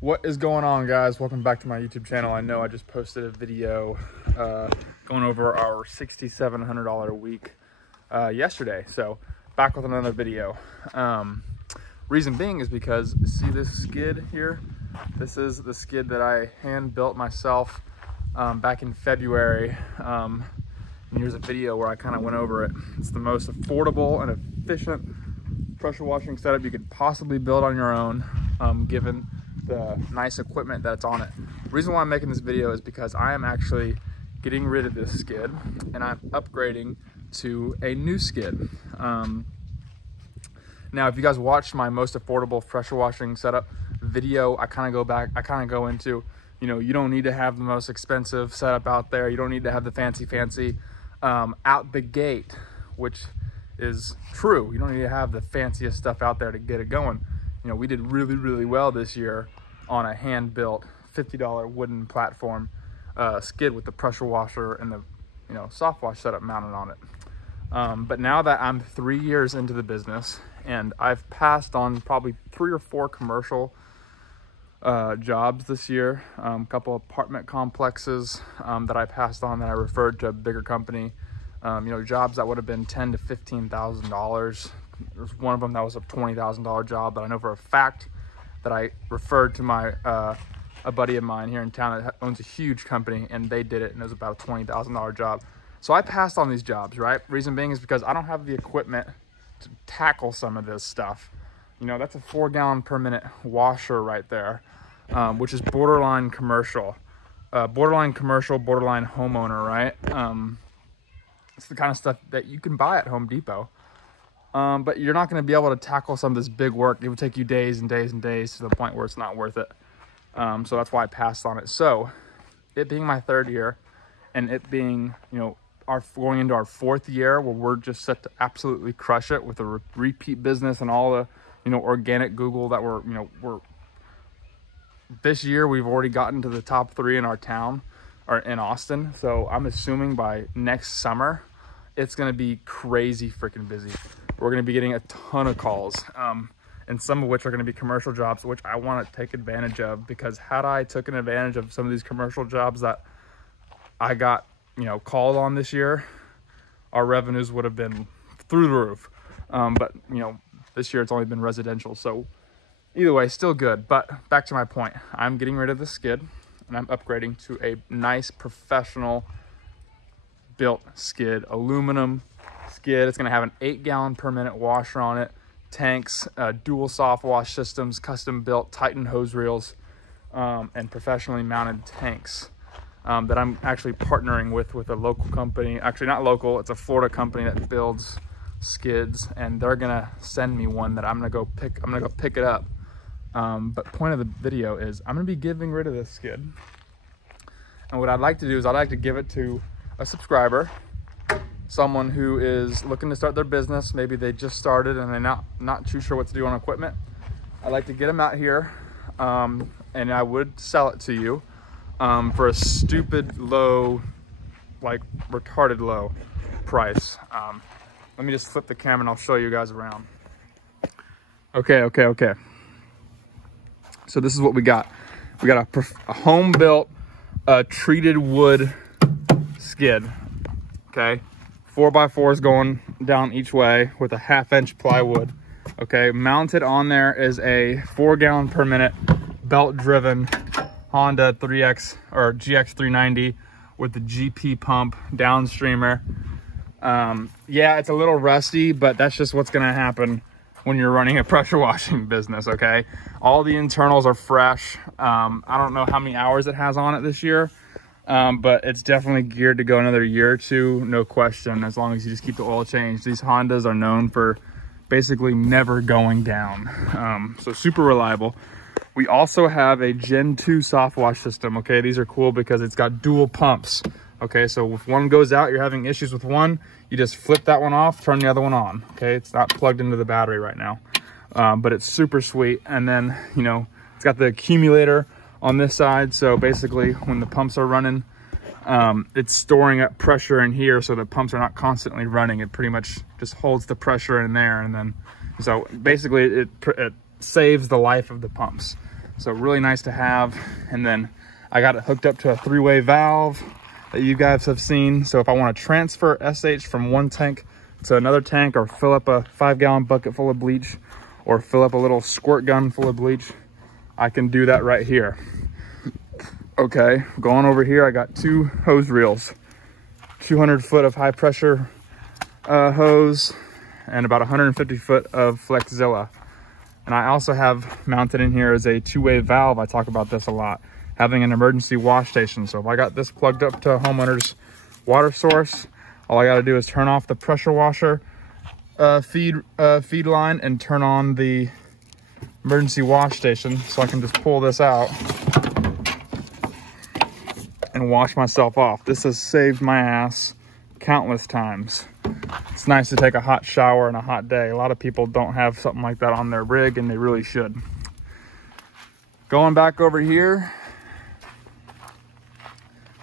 What is going on, guys? Welcome back to my YouTube channel. I know I just posted a video going over our $6,700 a week yesterday, so back with another video. Reason being is because, see this skid here? This is the skid that I hand built myself back in February. And here's a video where I kind of went over it. It's the most affordable and efficient pressure washing setup you could possibly build on your own, given the nice equipment that's on it. The reason why I'm making this video is because I am actually getting rid of this skid and I'm upgrading to a new skid. Now, if you guys watched my most affordable pressure washing setup video, I kind of go into, you know, you don't need to have the most expensive setup out there. You don't need to have the fancy out the gate, which is true. You don't need to have the fanciest stuff out there to get it going. You know, we did really well this year on a hand-built $50 wooden platform skid with the pressure washer and the, you know, soft wash setup mounted on it. But now that I'm 3 years into the business and I've passed on probably 3 or 4 commercial jobs this year, a couple apartment complexes that I passed on that I referred to a bigger company, you know, jobs that would have been $10,000 to $15,000. There's one of them that was a $20,000 job, but I know for a fact that I referred to my a buddy of mine here in town that owns a huge company, and they did it, and it was about a $20,000 job. So I passed on these jobs, right? Reason being is because I don't have the equipment to tackle some of this stuff. You know, that's a 4 gallon per minute washer right there, which is borderline commercial, borderline homeowner, right? It's the kind of stuff that you can buy at Home Depot. But you're not going to be able to tackle some of this big work. It would take you days and days and days to the point where it's not worth it. So that's why I passed on it. So it being my 3rd year and it being, you know, going into our 4th year where we're just set to absolutely crush it with a repeat business and all the, you know, organic Google that we're this year we've already gotten to the top 3 in our town or in Austin. So I'm assuming by next summer, it's going to be crazy freaking busy. We're going to be getting a ton of calls, and some of which are going to be commercial jobs, which I want to take advantage of, because had I taken advantage of some of these commercial jobs that I got, you know, called on this year, our revenues would have been through the roof. But, you know, this year it's only been residential. So either way, still good. But back to my point, I'm getting rid of the skid and I'm upgrading to a nice professional built skid, aluminum skid. It's going to have an 8 gallon per minute washer on it, tanks, dual soft wash systems, custom built Titan hose reels, and professionally mounted tanks that I'm actually partnering with a local company. Actually not local, it's a Florida company that builds skids, and they're gonna send me one that I'm gonna go pick it up. But point of the video is I'm gonna be getting rid of this skid, and what I'd like to do is I'd like to give it to a subscriber, someone who is looking to start their business. Maybe they just started and they're not too sure what to do on equipment. I'd like to get them out here, and I would sell it to you for a stupid low, like retarded low price. Let me just flip the camera and I'll show you guys around. Okay. So this is what we got. We got a home built treated wood skid, okay, 4x4s going down each way with a 1/2 inch plywood. Okay, mounted on there is a 4 gallon per minute belt driven Honda 3X or GX 390 with the GP pump downstreamer. Yeah, it's a little rusty, but that's just what's gonna happen when you're running a pressure washing business. Okay, all the internals are fresh. I don't know how many hours it has on it this year, but it's definitely geared to go another year or two, no question, as long as you just keep the oil changed. These Hondas are known for basically never going down, so super reliable. We also have a Gen 2 soft wash system. Okay, these are cool because it's got dual pumps. Okay, so if one goes out, you're having issues with one, you just flip that one off, turn the other one on. Okay, it's not plugged into the battery right now, but it's super sweet. And then, you know, it's got the accumulator on this side, so basically when the pumps are running, it's storing up pressure in here, so the pumps are not constantly running. It pretty much just holds the pressure in there, and then so basically it saves the life of the pumps. So really nice to have. And then I got it hooked up to a 3-way valve that you guys have seen. So if I want to transfer SH from one tank to another tank, or fill up a 5-gallon bucket full of bleach, or fill up a little squirt gun full of bleach, I can do that right here. Okay, going over here, I got 2 hose reels, 200 foot of high pressure hose, and about 150 foot of Flexzilla. And I also have mounted in here as a 2-way valve. I talk about this a lot, having an emergency wash station. So if I got this plugged up to a homeowner's water source, all I got to do is turn off the pressure washer feed line and turn on the emergency wash station, so I can just pull this out and wash myself off. This has saved my ass countless times. It's nice to take a hot shower on a hot day. A lot of people don't have something like that on their rig, and they really should. Going back over here,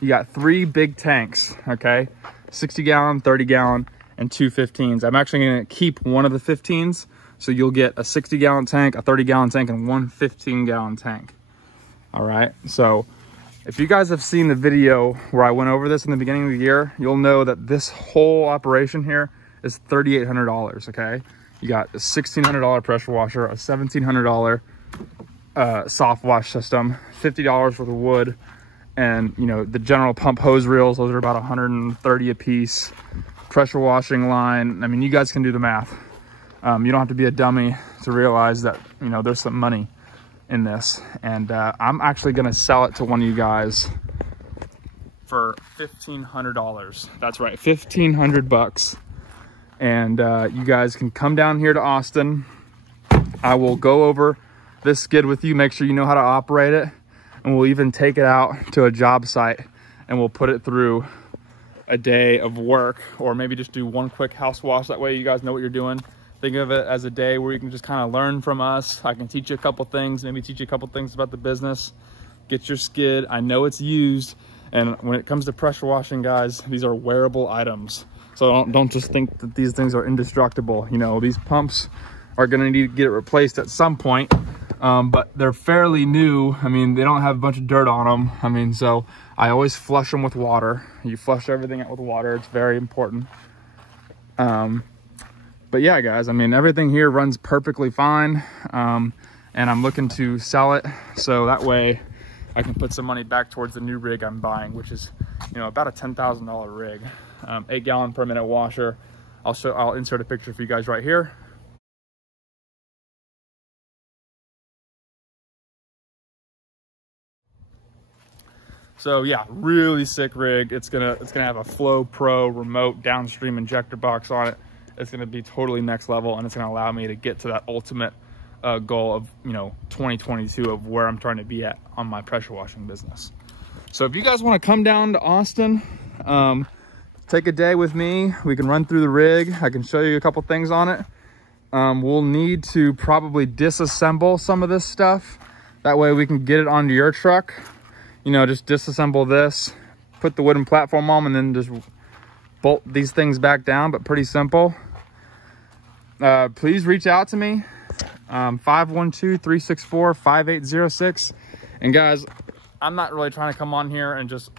you got 3 big tanks, okay? 60 gallon, 30 gallon, and 2 15s. I'm actually gonna keep one of the 15s, so you'll get a 60 gallon tank, a 30 gallon tank, and 1 15 gallon tank. All right, so if you guys have seen the video where I went over this in the beginning of the year, you'll know that this whole operation here is $3,800, okay? You got a $1,600 pressure washer, a $1,700 soft wash system, $50 worth of wood, and you know, the general pump hose reels, those are about 130 a piece. Pressure washing line, I mean, you guys can do the math. You don't have to be a dummy to realize that, you know, there's some money in this. And I'm actually gonna sell it to one of you guys for $1,500. That's right, 1,500 bucks. And you guys can come down here to Austin. I will go over this skid with you, make sure you know how to operate it, and we'll even take it out to a job site and we'll put it through a day of work, or maybe just do one quick house wash. That way you guys know what you're doing. Think of it as a day where you can just kind of learn from us. I can teach you a couple things, maybe teach you a couple things about the business. Get your skid. I know it's used, and when it comes to pressure washing, guys, these are wearable items. So don't just think that these things are indestructible. You know, these pumps are gonna need to get replaced at some point, but they're fairly new. I mean, they don't have a bunch of dirt on them. I mean, so I always flush them with water. You flush everything out with water. It's very important. But yeah, guys, I mean, everything here runs perfectly fine. And I'm looking to sell it, so that way I can put some money back towards the new rig I'm buying, which is, you know, about a $10,000 rig. 8 gallon per minute washer. I'll insert a picture for you guys right here. So yeah, really sick rig. It's gonna have a Flow Pro remote downstream injector box on it. It's gonna be totally next level, and it's gonna allow me to get to that ultimate goal of, you know, 2022 of where I'm trying to be at on my pressure washing business. So if you guys want to come down to Austin, take a day with me. We can run through the rig. I can show you a couple things on it. We'll need to probably disassemble some of this stuff. That way we can get it onto your truck. You know, just disassemble this, put the wooden platform on, and then just bolt these things back down, but pretty simple. Please reach out to me, 512-364-5806. And guys, I'm not really trying to come on here and just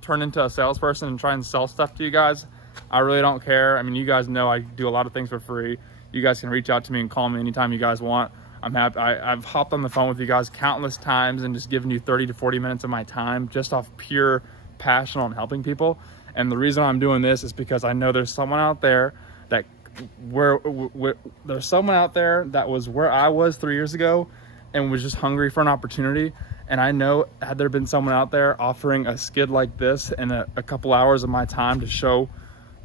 turn into a salesperson and try and sell stuff to you guys. I really don't care. I mean, you guys know I do a lot of things for free. You guys can reach out to me and call me anytime you guys want. I'm happy. I've hopped on the phone with you guys countless times and just given you 30 to 40 minutes of my time just off pure passion on helping people. And the reason I'm doing this is because I know there's someone out there that there's someone out there that was where I was 3 years ago and was just hungry for an opportunity. And I know, had there been someone out there offering a skid like this in a couple hours of my time to show,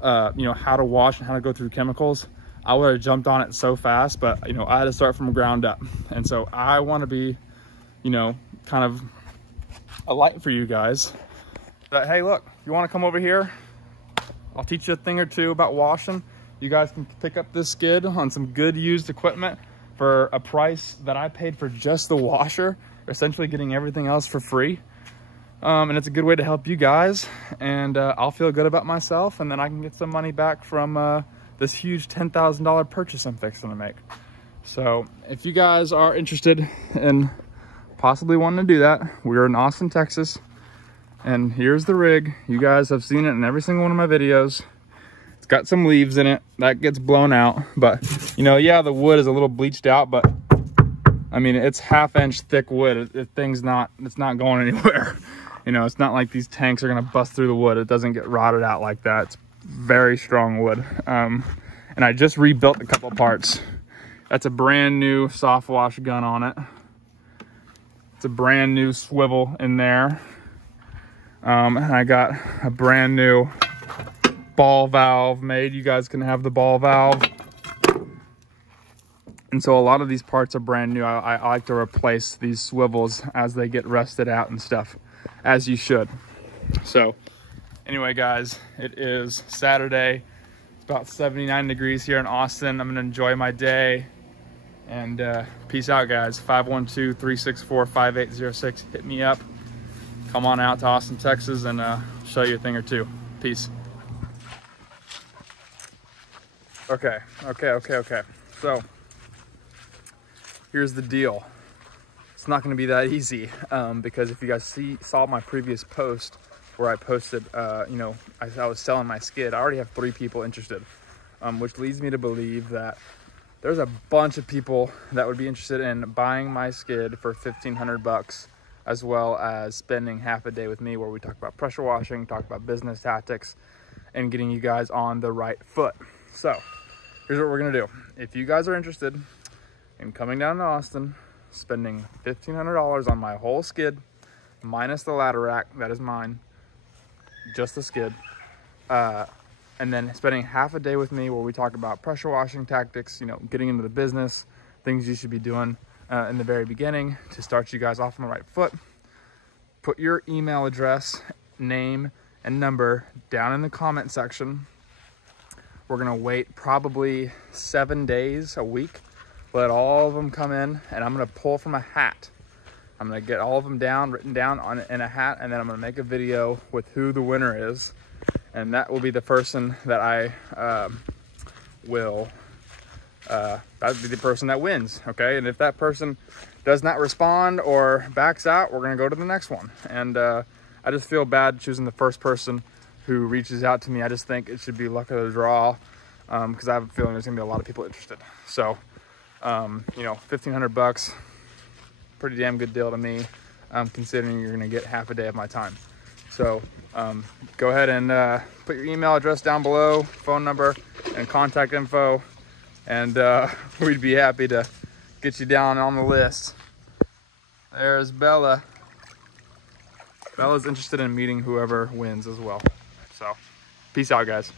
you know, how to wash and how to go through chemicals, I would have jumped on it so fast. But, you know, I had to start from the ground up. And so I want to be, you know, kind of a light for you guys. That, hey, look, if you want to come over here, I'll teach you a thing or two about washing. You guys can pick up this skid on some good used equipment for a price that I paid for just the washer, essentially getting everything else for free. And it's a good way to help you guys, and I'll feel good about myself, and then I can get some money back from this huge $10,000 purchase I'm fixing to make. So if you guys are interested in possibly wanting to do that, we're in Austin, Texas, and here's the rig. You guys have seen it in every single one of my videos. It's got some leaves in it that gets blown out, but you know, yeah, the wood is a little bleached out, but I mean, it's 1/2 inch thick wood. It's not going anywhere. You know, it's not like these tanks are gonna bust through the wood. It doesn't get rotted out like that. It's very strong wood. And I just rebuilt a couple parts. That's a brand new soft wash gun on it. It's a brand new swivel in there. And I got a brand new ball valve made. You guys can have the ball valve. And so a lot of these parts are brand new. I like to replace these swivels as they get rusted out and stuff, as you should. So anyway, guys, it is Saturday. It's about 79 degrees here in Austin. I'm gonna enjoy my day, and peace out, guys. 512-364-5806. Hit me up. Come on out to Austin, Texas, and show you a thing or two. Peace. Okay. So here's the deal. It's not going to be that easy, because if you guys saw my previous post where I posted, you know, I was selling my skid. I already have 3 people interested, which leads me to believe that there's a bunch of people that would be interested in buying my skid for $1,500, as well as spending half a day with me where we talk about pressure washing, talk about business tactics, and getting you guys on the right foot. So here's what we're going to do. If you guys are interested in coming down to Austin, spending $1,500 on my whole skid, minus the ladder rack, that is mine, just the skid, and then spending half a day with me where we talk about pressure washing tactics, you know, getting into the business, things you should be doing in the very beginning to start you guys off on the right foot. Put your email address, name, and number down in the comment section. We're gonna wait probably 7 days, a week, let all of them come in, and I'm gonna pull from a hat. I'm gonna get all of them written down in a hat, and then I'm gonna make a video with who the winner is, and that will be the person that I will, that would be the person that wins, okay? And if that person does not respond or backs out, we're gonna go to the next one. And I just feel bad choosing the first person who reaches out to me. I just think it should be luck of the draw, because I have a feeling there's gonna be a lot of people interested. So, you know, $1,500, pretty damn good deal to me, considering you're gonna get half a day of my time. So go ahead and put your email address down below, phone number, and contact info, and we'd be happy to get you down on the list. There's Bella. Bella's interested in meeting whoever wins as well. So peace out, guys.